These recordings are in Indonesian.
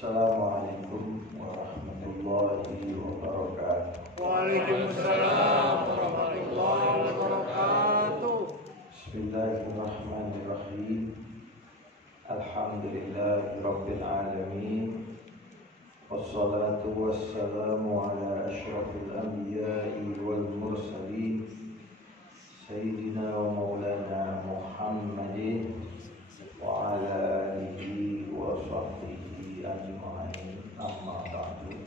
Assalamualaikum warahmatullahi wabarakatuh. Waalaikumsalam warahmatullahi wabarakatuh. Bismillahirrahmanirrahim. Alhamdulillahi rabbil alamin. Wassalatu wassalamu ala asyrafil anbiya'i wal mursalin Sayyidina wa maulana Muhammadin wa ala alihi wa sahbihi ajma'in. Amma ba'du.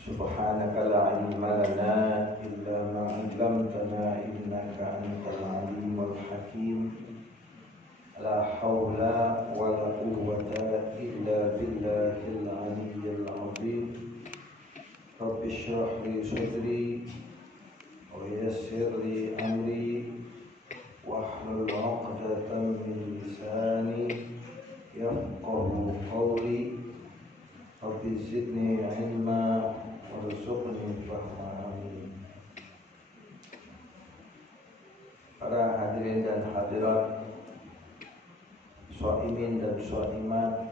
Subhanaka la ilma lana illa ma 'allamtana innaka antal alimul hakim. La haula wa la quwwata illa billahil aliyyil azim. Rabbi shrah li sadri wa yassir li amri wahlul 'uqdatam min lisani yafqahu qawli. Rabbi zidni ilma warzuqni fahma. Amin. Para hadirin dan hadirat, shaimin dan shaimat,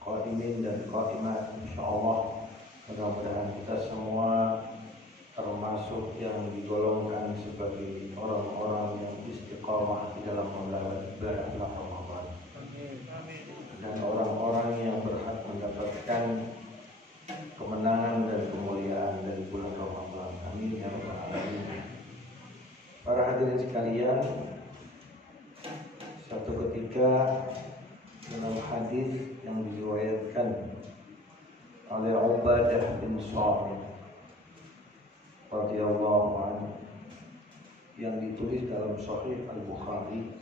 qaimin dan qaimat, insyaallah mudah-mudahan kita semua termasuk yang digolongkan sebagai orang-orang yang istiqamah di dalam beribadah Ramadan. Dan orang-orang yang berhak mendapatkan kemenangan dan kemuliaan dari bulan Ramadan. Amin ya rabbal alamin. Para hadirin sekalian, suatu ketika dalam hadis yang diriwayatkan oleh Ubadah bin Samit radhiyallahu anhu yang ditulis dalam Sahih Al-Bukhari,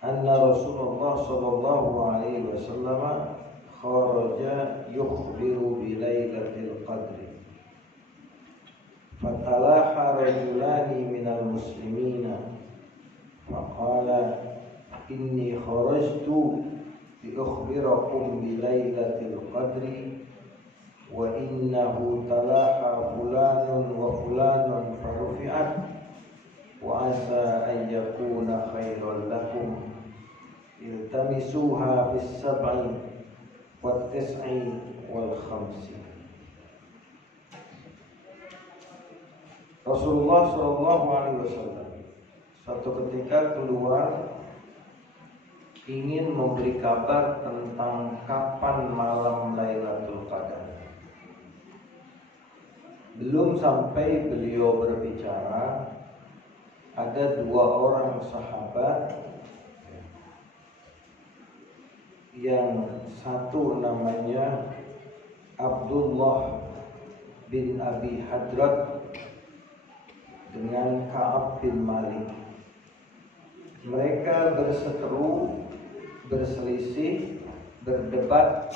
anna Rasulullah sallallahu alaihi wasallam kharaja yukhbiru bi lailatul qadri fatalaha rajulani minal muslimina faqala inni kharajtu li ukhbirakum bi lailatul qadri wa innahu talaha fulanun wa fulanun farufi'at wa asa an yakuna khairan lakum iltamisuha bis sab'i wat tis'i wal khamsi. Rasulullah sallallahu alaihi wasallam suatu ketika keluar ingin memberi kabar tentang kapan malam Lailatul Qadar. Belum sampai beliau berbicara, ada dua orang sahabat, yang satu namanya Abdullah bin Abi Hadrat dengan Ka'ab bin Malik. Mereka berseteru, berselisih, berdebat,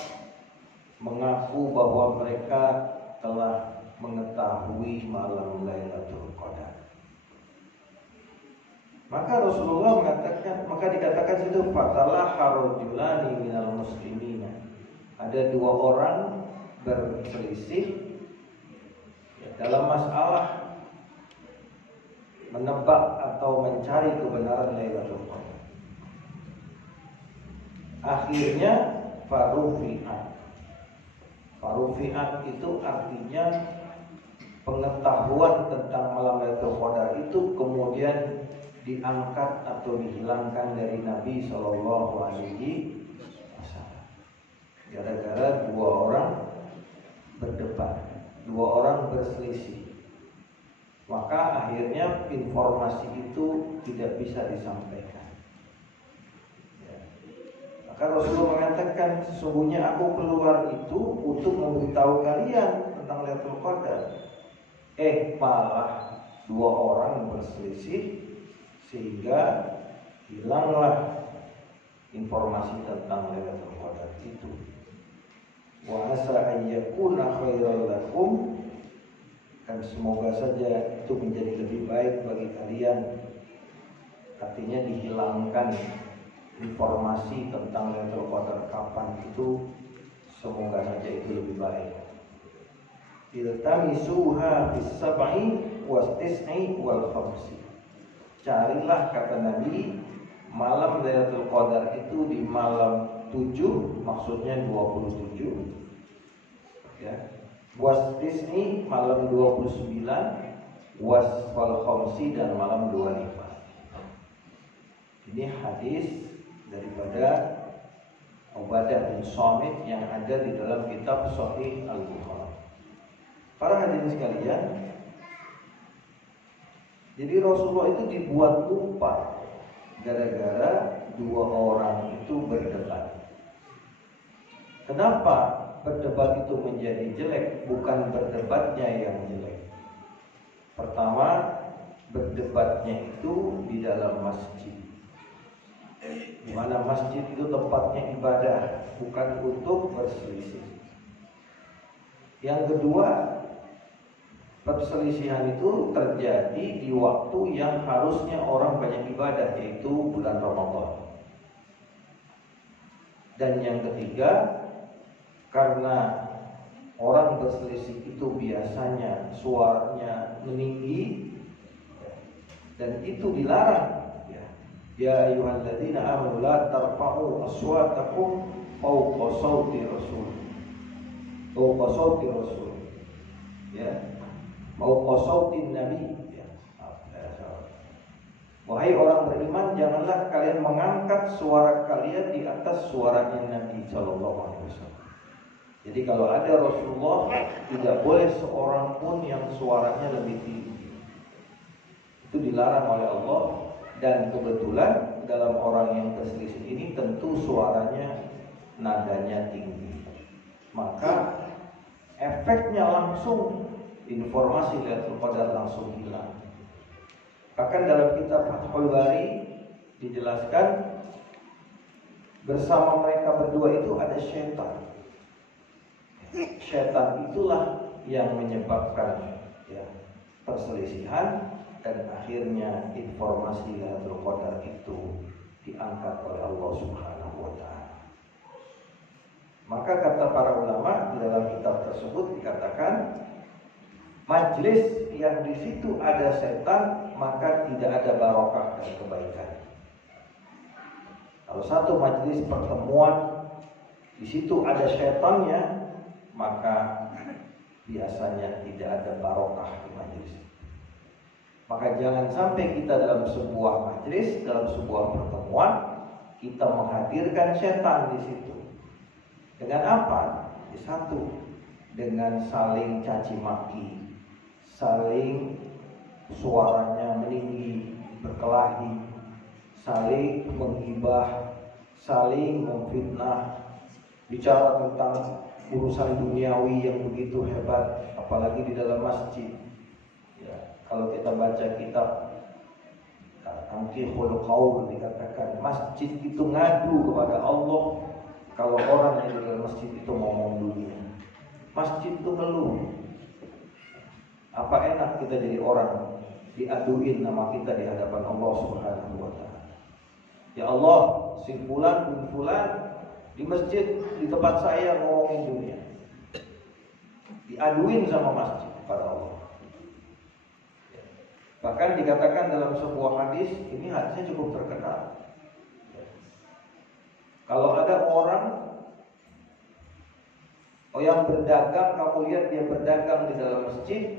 mengaku bahwa mereka telah mengetahui malam Lailatul Qadar. Maka Rasulullah dikatakan situ fatalah harujulani minal muslimina. Ada dua orang berselisih dalam masalah menebak atau mencari kebenaran Lailatul Qadar. Akhirnya farufi'at itu artinya pengetahuan tentang malam Lailatul Qadar itu kemudian diangkat atau dihilangkan dari Nabi Shallallahu Alaihi Wasallam. Gara-gara dua orang berdebat, dua orang berselisih, maka akhirnya informasi itu tidak bisa disampaikan. Maka Rasulullah mengatakan, sesungguhnya aku keluar itu untuk memberitahu kalian tentang Lailatul Qadar. Malah dua orang berselisih sehingga hilanglah informasi tentang Lailatul Qadar itu. Wa asa an yakuna khairan lakum, dan semoga saja itu menjadi lebih baik bagi kalian. Artinya dihilangkan informasi tentang Lailatul Qadar kapan itu, semoga saja itu lebih baik. Iltamisuha bis sab'i was tis'i wal khamsi. Carilah, kata Nabi, malam Lailatul Qadar itu di malam 7, maksudnya 27 ya. Was-tis'i malam 29, was-wal khamsi dan malam 25. Ini hadis daripada Ubadah bin Samit yang ada di dalam kitab Sahih Al-Bukhari. Para hadirin sekalian, jadi Rasulullah itu dibuat lupa gara-gara dua orang itu berdebat. Kenapa berdebat itu menjadi jelek? Bukan berdebatnya yang jelek. Pertama, berdebatnya itu di dalam masjid, di mana masjid itu tempatnya ibadah, bukan untuk berselisih. Yang kedua, perselisihan itu terjadi di waktu yang harusnya orang banyak ibadah, yaitu bulan Ramadan. Dan yang ketiga, karena orang berselisih itu biasanya suaranya meninggi dan itu dilarang. Ya ayyuhalladzina amanu la tarfa'u aswatakum fawqa sawti rasul. Fawqa sawti rasul. Ya. Fawqa sawti nabi. Ya. Wahai orang beriman, janganlah kalian mengangkat suara kalian di atas suaranya Nabi sallallahu alaihi wasallam. Jadi kalau ada Rasulullah, tidak boleh seorang pun yang suaranya lebih tinggi. Itu dilarang oleh Allah. Dan kebetulan dalam orang yang berselisih ini tentu suaranya nadanya tinggi. Maka efeknya langsung informasi Lailatul Qadar langsung hilang. Bahkan dalam kitab Fathul Bari dijelaskan bersama mereka berdua itu ada syaitan. Syaitan itulah yang menyebabkan perselisihan. Dan akhirnya informasi Lailatul Qadar itu diangkat oleh Allah Subhanahu wa Ta'ala. Maka kata para ulama di dalam kitab tersebut dikatakan, majlis yang di situ ada setan maka tidak ada barokah dan kebaikan. Kalau satu majlis pertemuan di situ ada setannya, maka biasanya tidak ada barokah di majlis. Maka jangan sampai kita dalam sebuah majlis, dalam sebuah pertemuan, kita menghadirkan setan di situ. Dengan apa? Satu, dengan saling caci maki, saling suaranya meninggi, berkelahi, saling menghibah, saling memfitnah, bicara tentang urusan duniawi yang begitu hebat, apalagi di dalam masjid. Kalau kita baca kitab Tanqihul Qaul dikatakan masjid itu ngadu kepada Allah kalau orang yang di dalam masjid itu ngomong dunia. Masjid itu ngeluh. Apa enak kita jadi orang diaduin nama kita di hadapan Allah Subhanahu wa Ta'ala. Ya Allah, si fulan bin fulan di masjid di tempat saya ngomongin dunia. Diaduin sama masjid kepada Allah. Bahkan dikatakan dalam sebuah hadis, ini hadisnya cukup terkenal. Kalau ada orang yang berdagang, kamu lihat dia berdagang di dalam masjid,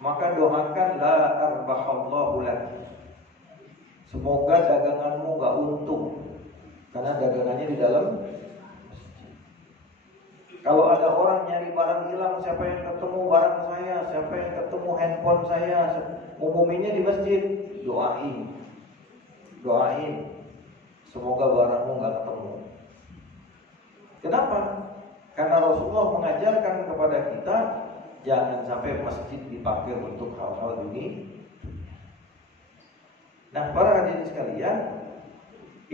maka doakan la arbahallahu lak. Semoga daganganmu gak untung, karena dagangannya di dalam masjid. Kalau ada orang nyari barang hilang, siapa yang ketemu barang saya, siapa yang ketemu handphone saya, umuminya di masjid, doain. Semoga barangmu gak ketemu. Kenapa? Karena Rasulullah mengajarkan kepada kita jangan sampai masjid dipakai untuk hal-hal dunia. Nah, para hadirin sekalian,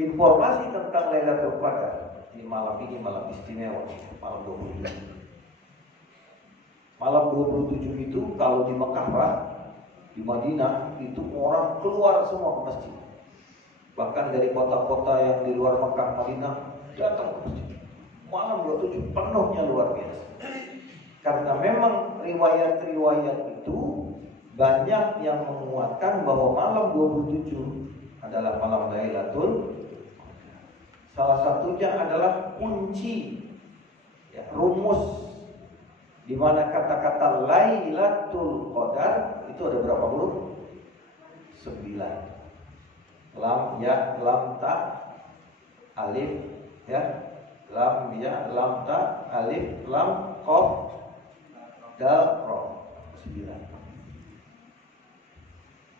informasi tentang Lailatul Qadar di malam ini malam istimewa, malam 27. Malam 27 itu kalau di Mekah, di Madinah itu orang keluar semua ke masjid. Bahkan dari kota-kota yang di luar Mekah, Madinah datang ke masjid. Malam 27 penuhnya luar biasa. Karena memang riwayat-riwayat itu banyak yang menguatkan bahwa malam 27 adalah malam Lailatul. Salah satunya adalah kunci, ya, rumus di mana kata-kata Lailatul Qadar itu ada berapa huruf? 9. Lam, ya, lam, ta, alif, ya, lam, ya, lam, ta, alif, lam, qaf, dal, ra. 9.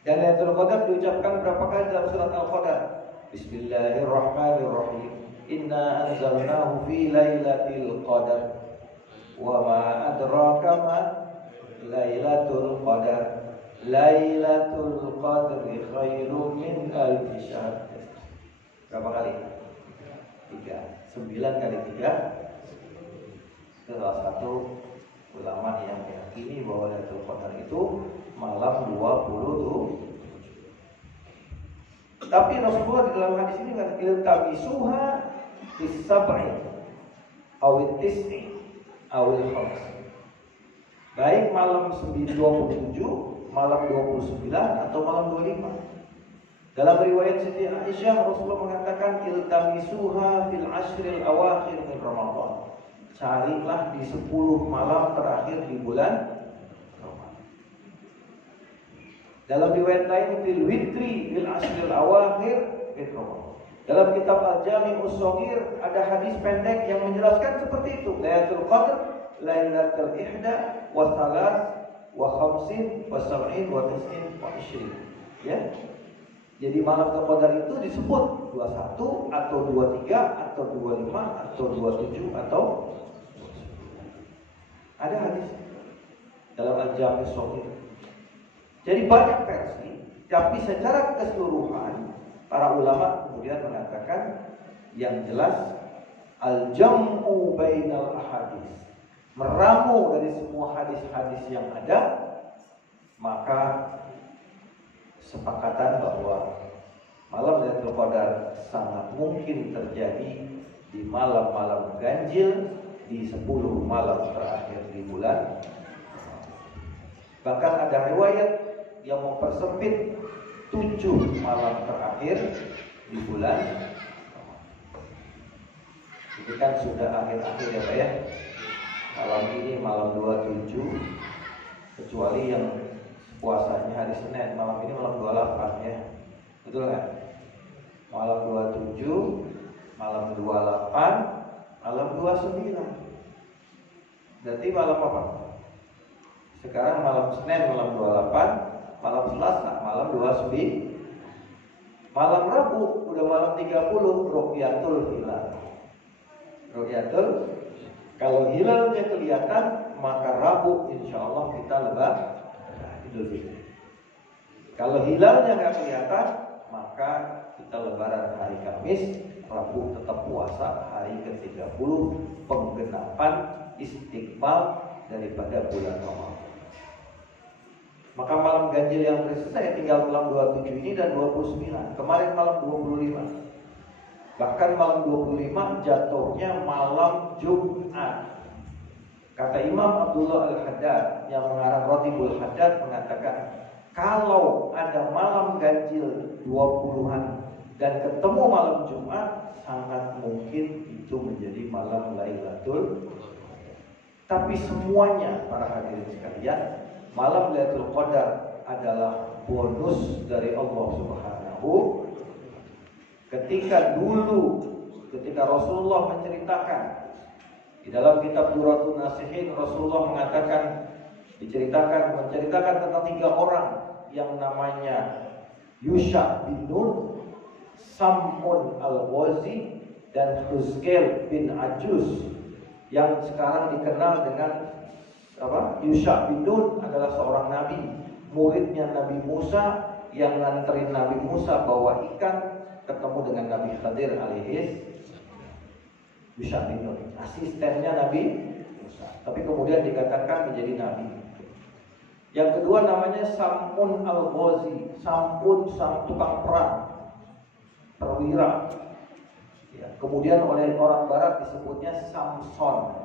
Dan Lailatul Qadar diucapkan berapa kali dalam surat Al-Qadar? Bismillahirrahmanirrahim. Inna anzalnahu fi lailatul qadar. Wa ma adraka ma lailatul qadar. Lailatul qadri khairum min alfi syahr. Berapa kali? 3. 9 kali 3. Salah satu ulama yang meyakini bahwa Lailatul Qadar itu malam 20. Tapi Rasulullah di dalam hadis ini mengatakan iltamisuha fis sab'i aw tis'i aw al-khams. Baik malam 27, malam 29 atau malam 25. Dalam riwayat Siti Aisyah Rasulullah mengatakan iltamisuha fil ashril awakhir min Ramadan. Carilah di 10 malam terakhir di bulan Ramadan. Dalam riwayat lain fil witri fil ashril awakhir min Ramadan. Dalam kitab Al-Jami' Us-Shaghir ada hadis pendek yang menjelaskan seperti itu. Lailatul Qadr, Lailatul Ihda wa Thalath wa Khamsin wa Sab'in wa Tis'in wa Ishrin. Ya. Jadi malam Qadar itu disebut 21 atau 23 atau 25 atau 27 atau ada hadis dalam Al-Jami' Us-Shaghir. Jadi banyak versi, tapi secara keseluruhan para ulama kemudian mengatakan yang jelas al-jam'u bainal ahadits, meramu dari semua hadis-hadis yang ada, maka sepakatan bahwa malam Lailatul Qadar sangat mungkin terjadi di malam-malam ganjil di 10 malam terakhir di bulan. Bahkan ada riwayat yang mempersempit 7 malam terakhir di bulan. Ini kan sudah akhir-akhir ya Pak ya. Malam ini malam 27, kecuali yang puasanya hari Senin, malam ini malam 28 ya. Betul kan? Malam 27, malam 28, malam 29. Berarti malam apa? Sekarang malam Senin malam 28, malam Selasa malam 29. Malam Rabu udah malam 30, Ru'yatul Hilal. Ru'yatul, kalau hilalnya kelihatan maka Rabu insya Allah kita lebaran Idul Fitri. Kalau hilalnya nggak kelihatan maka kita lebaran hari Kamis, Rabu tetap puasa hari ke-30 penggenapan istiqbal daripada bulan Ramadan. Maka malam ganjil yang selesai tinggal malam 27 ini dan 29. Kemarin malam 25. Bahkan malam 25 jatuhnya malam Jumat. Kata Imam Abdullah Al-Haddad yang mengarang Ratibul Haddad mengatakan, kalau ada malam ganjil 20-an dan ketemu malam Jumat, sangat mungkin itu menjadi malam Lailatul. Tapi semuanya para hadirin sekalian, malam Lailatul Qadar adalah bonus dari Allah Subhanahu. Ketika Rasulullah menceritakan di dalam kitab Duratun Nasihin, Rasulullah menceritakan tentang 3 orang yang namanya Yusha bin Nun, Sam'un al-Ghazi, dan Huzkel bin Ajuz, yang sekarang dikenal dengan Yusha bin Nun adalah seorang nabi, muridnya Nabi Musa yang nganterin Nabi Musa bawa ikan ketemu dengan Nabi Khadir alaihis. Yusha bin Nun, asistennya Nabi Musa, tapi kemudian dikatakan menjadi nabi. Yang kedua namanya Sam'un al-Ghazi. Sam'un, tukang perang, perwira. Ya, kemudian oleh orang barat disebutnya Samson.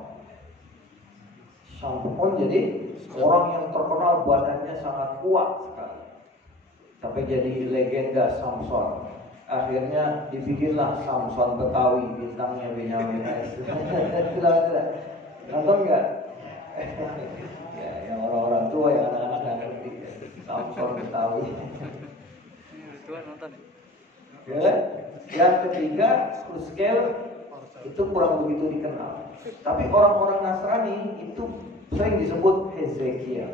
Sam'un jadi orang yang terkenal badannya sangat kuat sekali, sampai jadi legenda Samson. Akhirnya dibikinlah Samson Betawi, bintangnya Benyamin S. Tidak. Nonton nggak? Ya, yang orang-orang tua, yang anak-anak nggak ngerti. Samson Betawi. Tua nonton. Ya. Yang ketiga, Huskel itu kurang begitu dikenal. Tapi orang-orang Nasrani itu sering disebut Hezekiah.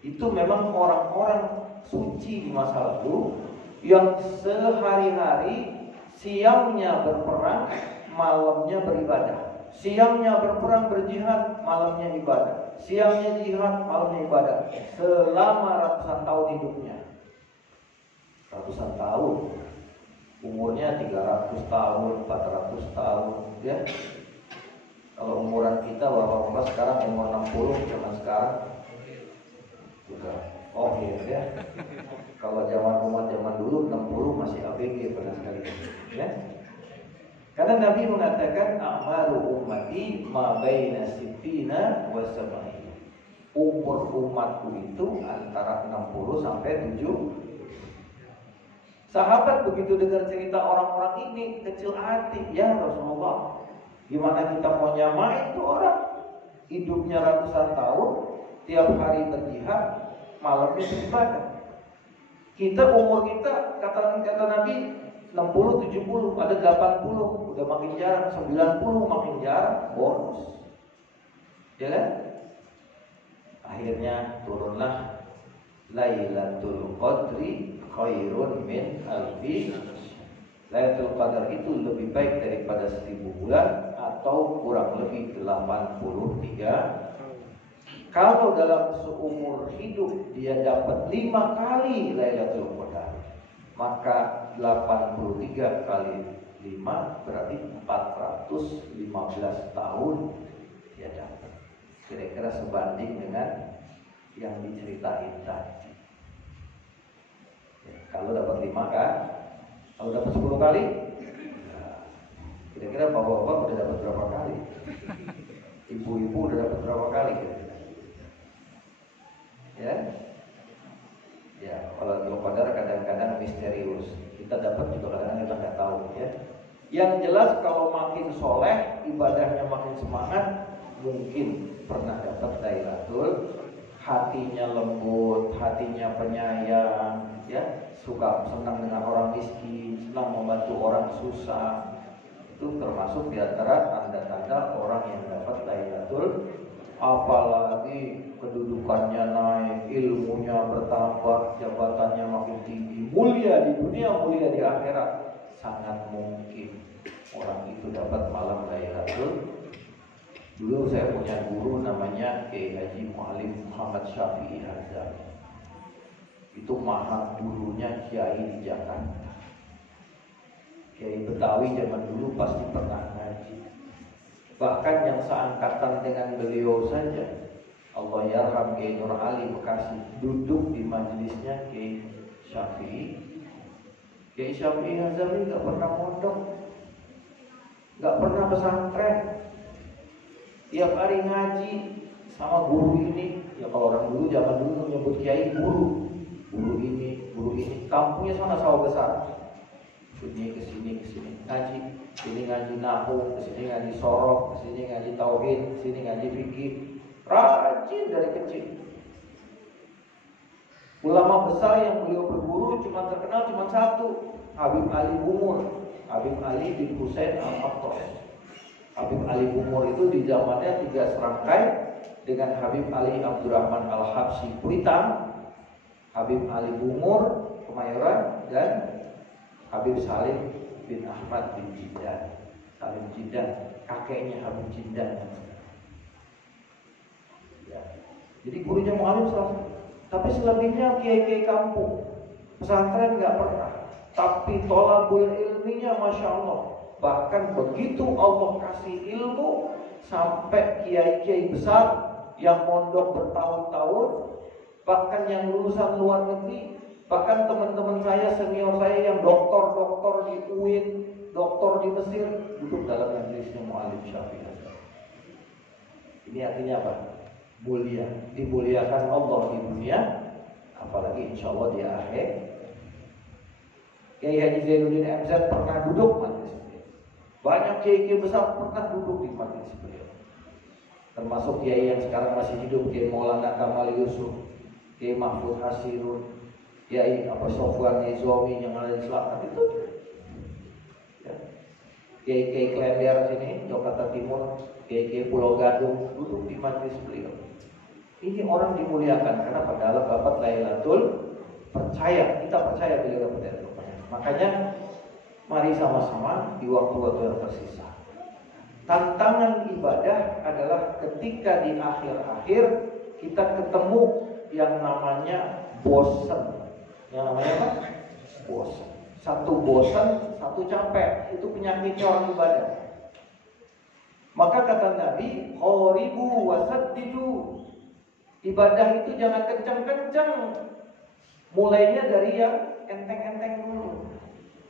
Itu memang orang-orang suci di masa lalu yang sehari-hari siangnya berperang, malamnya beribadah. Siangnya berperang berjihad, malamnya ibadah. Siangnya jihad, malamnya ibadah. Selama ratusan tahun hidupnya. Ratusan tahun. Umurnya 300 tahun, 400 tahun, ya. Kalau umuran kita bapak-bapak sekarang umur 60 zaman sekarang sudah ya. Kalau zaman dulu 60 masih ABG pada sekali, ya. Karena Nabi mengatakan amaru ummati ma baina sittina wa sab'in. Umur umatku itu antara 60 sampai 70. Sahabat begitu dengar cerita orang-orang ini kecil hati, ya Rasulullah, gimana kita mau nyamain tuh orang hidupnya ratusan tahun, tiap hari berjihad, malamnya beribadah. Kita umur kita kata Nabi 60, 70, ada 80, udah makin jarang, 90 makin jarang, bonus. Ya kan? Akhirnya turunlah Lailatul Qadri khairun min alfi. Lailatul Qadar itu lebih baik daripada 1000 bulan atau kurang lebih 83. Kalau dalam seumur hidup dia dapat 5 kali Lailatul Qadar, maka 83 kali 5 berarti 415 tahun dia dapat. Kira-kira sebanding dengan yang diceritain tadi. Ya, kalau dapat 5 kan, kalau dapat 10 kali, ya, kira-kira bapak-bapak udah dapat berapa kali? Ibu-ibu udah dapat berapa kali? Ya, ya. Kalau Lailatul Qadar kadang-kadang misterius. Kita dapat juga kadang-kadang kita nggak tahu, ya. Yang jelas kalau makin soleh, ibadahnya makin semangat, mungkin pernah dapat Lailatul. Hatinya lembut, hatinya penyayang, ya, suka senang dengan orang miskin, senang membantu orang susah. Itu termasuk diantara tanda-tanda orang yang dapat Lailatul. Apalagi kedudukannya naik, ilmunya bertambah, jabatannya makin tinggi, mulia di dunia, mulia di akhirat, sangat mungkin orang itu dapat malam Lailatul. Dulu saya punya guru namanya Kiai Haji Mu'alim Muhammad Syafi'i Hazami. Itu maha gurunya kiai di Jakarta. Kiai Betawi zaman dulu pasti pernah ngaji. Bahkan yang seangkatan dengan beliau saja, Allah yarham Kiai Nur Ali Bekasi, duduk di majelisnya Kiai Syafi'i. Kiai Syafi'i Hazami gak pernah mondok, gak pernah pesantren. Tiap hari ngaji sama guru ini. Ya kalau orang dulu zaman dulu menyebut kiai guru. Guru ini. Kampungnya sana sawah besar. Kesini ngaji. Sini ngaji nahu, kesini ngaji sorok, kesini ngaji tauhid, kesini ngaji fikih. Rajin dari kecil. Ulama besar yang beliau berguru terkenal cuma satu, Habib Ali Bungur, Habib Ali bin Husain Al-Qattas. Habib Ali Bungur itu di zamannya 3 serangkai dengan Habib Ali Abdurrahman Al-Habsyi Kuitang, Habib Ali Bungur Kemayoran, dan Habib Salim bin Ahmad bin Jindan. Salim Jindan, kakeknya Habib Jindan. Ya. Jadi gurunya Mu'alim salah. Tapi selebihnya kiai-kiai kampung, pesantren nggak pernah. Tapi tolabul ilminya Masya Allah. Bahkan begitu Allah kasih ilmu, sampai kiai-kiai besar yang mondok bertahun-tahun, bahkan yang lulusan luar negeri, bahkan teman-teman saya, senior saya yang doktor di UIN, doktor di Mesir, duduk dalam majelisnya Mu'alim Syafi'i. Ini artinya apa? Mulia, dimuliakan Allah di dunia, apalagi insya Allah di akhir. Kiai Haji Zainuddin MZ pernah duduk majelis beliau. Banyak kiai-kiai besar pernah duduk di majelis beliau. Termasuk kiai yang sekarang masih hidup, Kiai Maulana Kamal Yusuf, Kiai Mahfud Hasirun, Kiai Sofwan Nizomi yang ada di selatan itu. Ya. Kiai-kiai Klender sini, Jakarta Timur, Kiai-kiai Pulau Gadung duduk di majelis beliau. Ini orang dimuliakan karena pada dapat Lailatul percaya, kita percaya beliau dapat Lailatul Qadar. Makanya mari sama-sama di waktu-waktu yang tersisa. Tantangan ibadah adalah ketika di akhir-akhir kita ketemu yang namanya bosan. Yang namanya apa? Bosan. Satu bosan, satu capek. Itu penyakitnya orang ibadah. Maka kata Nabi, "Qaribu wasaddidu." Ibadah itu jangan kencang-kencang. Mulainya dari yang enteng-enteng dulu.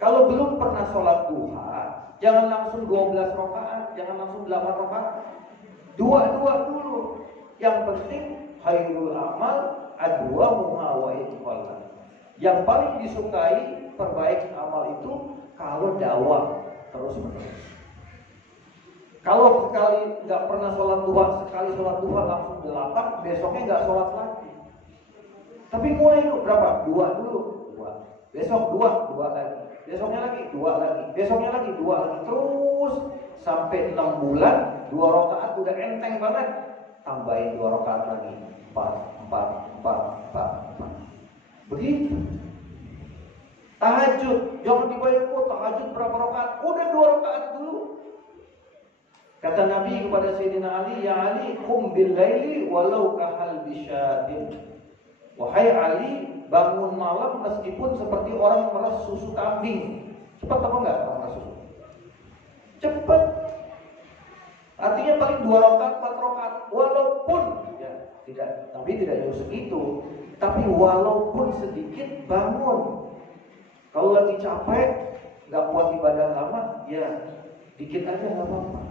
Kalau belum pernah sholat duha, jangan langsung 12 rakaat, jangan langsung 8 rakaat. Dua dulu. Yang penting khairul amal adwamuha wa itqallah. Yang paling disukai perbaik amal itu kalau dawam terus-menerus. Kalau sekali nggak pernah sholat duha, sekali sholat duha langsung 8, besoknya nggak sholat lagi. Tapi mulai dulu berapa? 2 dulu, 2. Besok 2 lagi. Besoknya lagi 2 lagi. Besoknya lagi 2 lagi. Terus sampai 6 bulan, 2 rakaat udah enteng banget. Tambahin 2 rakaat lagi. 4. Begitu. Tahajud, jangan dibayar tahajud berapa rakaat? Udah 2 rakaat dulu. Kata Nabi kepada Sayyidina Ali, "Ya Ali, qum bil laili walau kahal bisyadin." Wahai Ali, bangun malam meskipun seperti orang meres susu kambing. Cepat apa enggak orang meres susu? Cepat. Artinya paling 2 rakaat, 4 rakaat. Walaupun ya, tapi tidak jauh segitu. Tapi walaupun sedikit bangun. Kalau lagi capek, nggak kuat ibadah lama, ya dikit aja nggak apa-apa.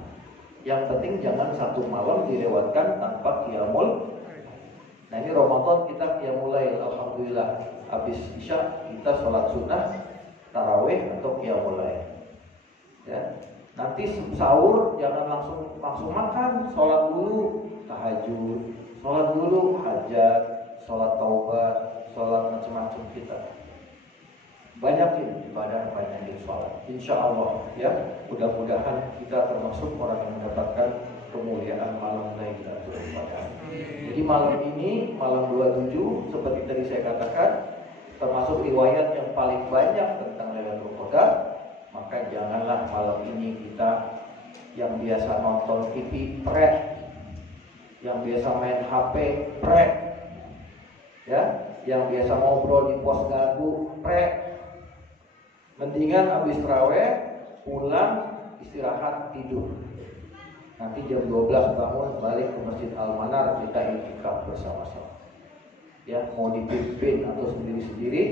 Yang penting jangan satu malam dilewatkan tanpa qiyamul. Nah ini Ramadan kita qiyamul lail, alhamdulillah. Habis Isya kita sholat sunnah, tarawih atau qiyamul lail. Ya. Nanti sahur jangan langsung makan, sholat dulu tahajud, sholat dulu hajat, sholat taubat, sholat macam-macam kita. Banyakin ibadah, banyakin sholat. Insya Allah ya, mudah-mudahan kita termasuk orang yang mendapatkan kemuliaan malam Lailatul Qadar. Jadi malam ini, malam 27, seperti tadi saya katakan, termasuk riwayat yang paling banyak tentang Lailatul Qadar. Maka janganlah malam ini kita yang biasa nonton TV prek, yang biasa main HP prek, ya, yang biasa ngobrol di pos gardu prek. Mendingan habis tarawih pulang istirahat tidur. Nanti jam 12 bangun balik ke Masjid Al-Manar, kita i'tikaf bersama-sama. Ya, mau dipimpin atau sendiri-sendiri,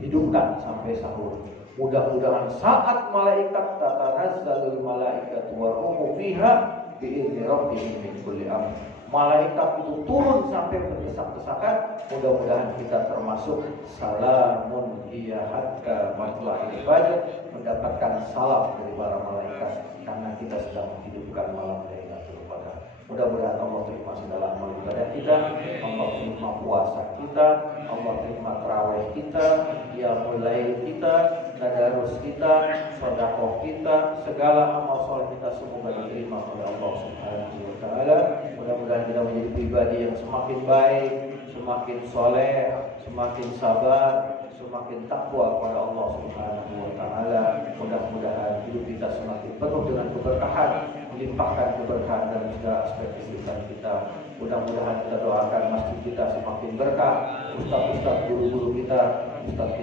hidupkan sampai sahur. Mudah-mudahan saat malaikat tatanazzalul malaikatu waruhu fiha bi'izni rabbihim min kulli amr. Malaikat itu turun sampai berdesak-desakan. Mudah-mudahan kita termasuk salamun hiya hatta matla'il fajr, mendapatkan salam dari para malaikat karena kita sedang menghidupkan malam Lailatul Qadar. Mudah-mudahan Allah terima segala amal ibadah kita, Allah terima puasa kita, Allah terima tarawih kita, qiyamul lail kita, tadarus kita, sedekah kita, segala amal soleh kita semoga diterima oleh Allah Subhanahu wa taala. Mudah-mudahan kita menjadi pribadi yang semakin baik, semakin soleh, semakin sabar, semakin takwa kepada Allah Subhanahu wa taala. Mudah-mudahan hidup kita semakin penuh dengan keberkahan, melimpahkan keberkahan dalam segala aspek kehidupan kita. Mudah-mudahan kita doakan masjid kita semakin berkah, ustaz-ustaz guru-guru kita, ustaz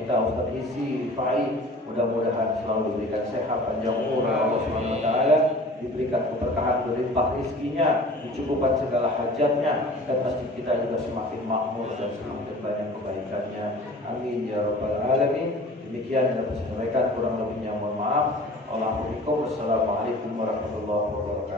Izi, Fai, mudah-mudahan selalu diberikan sehat, panjang umur oleh Allah Subhanahu wa taala, diberikan keberkahan, berlimpah rezekinya, dicukupkan segala hajatnya, dan masjid kita juga semakin makmur dan semakin banyak kebaikannya. Amin ya rabbal alamin. Demikian yang dapat saya sampaikan, kurang lebihnya mohon maaf. Assalamualaikum warahmatullahi wabarakatuh.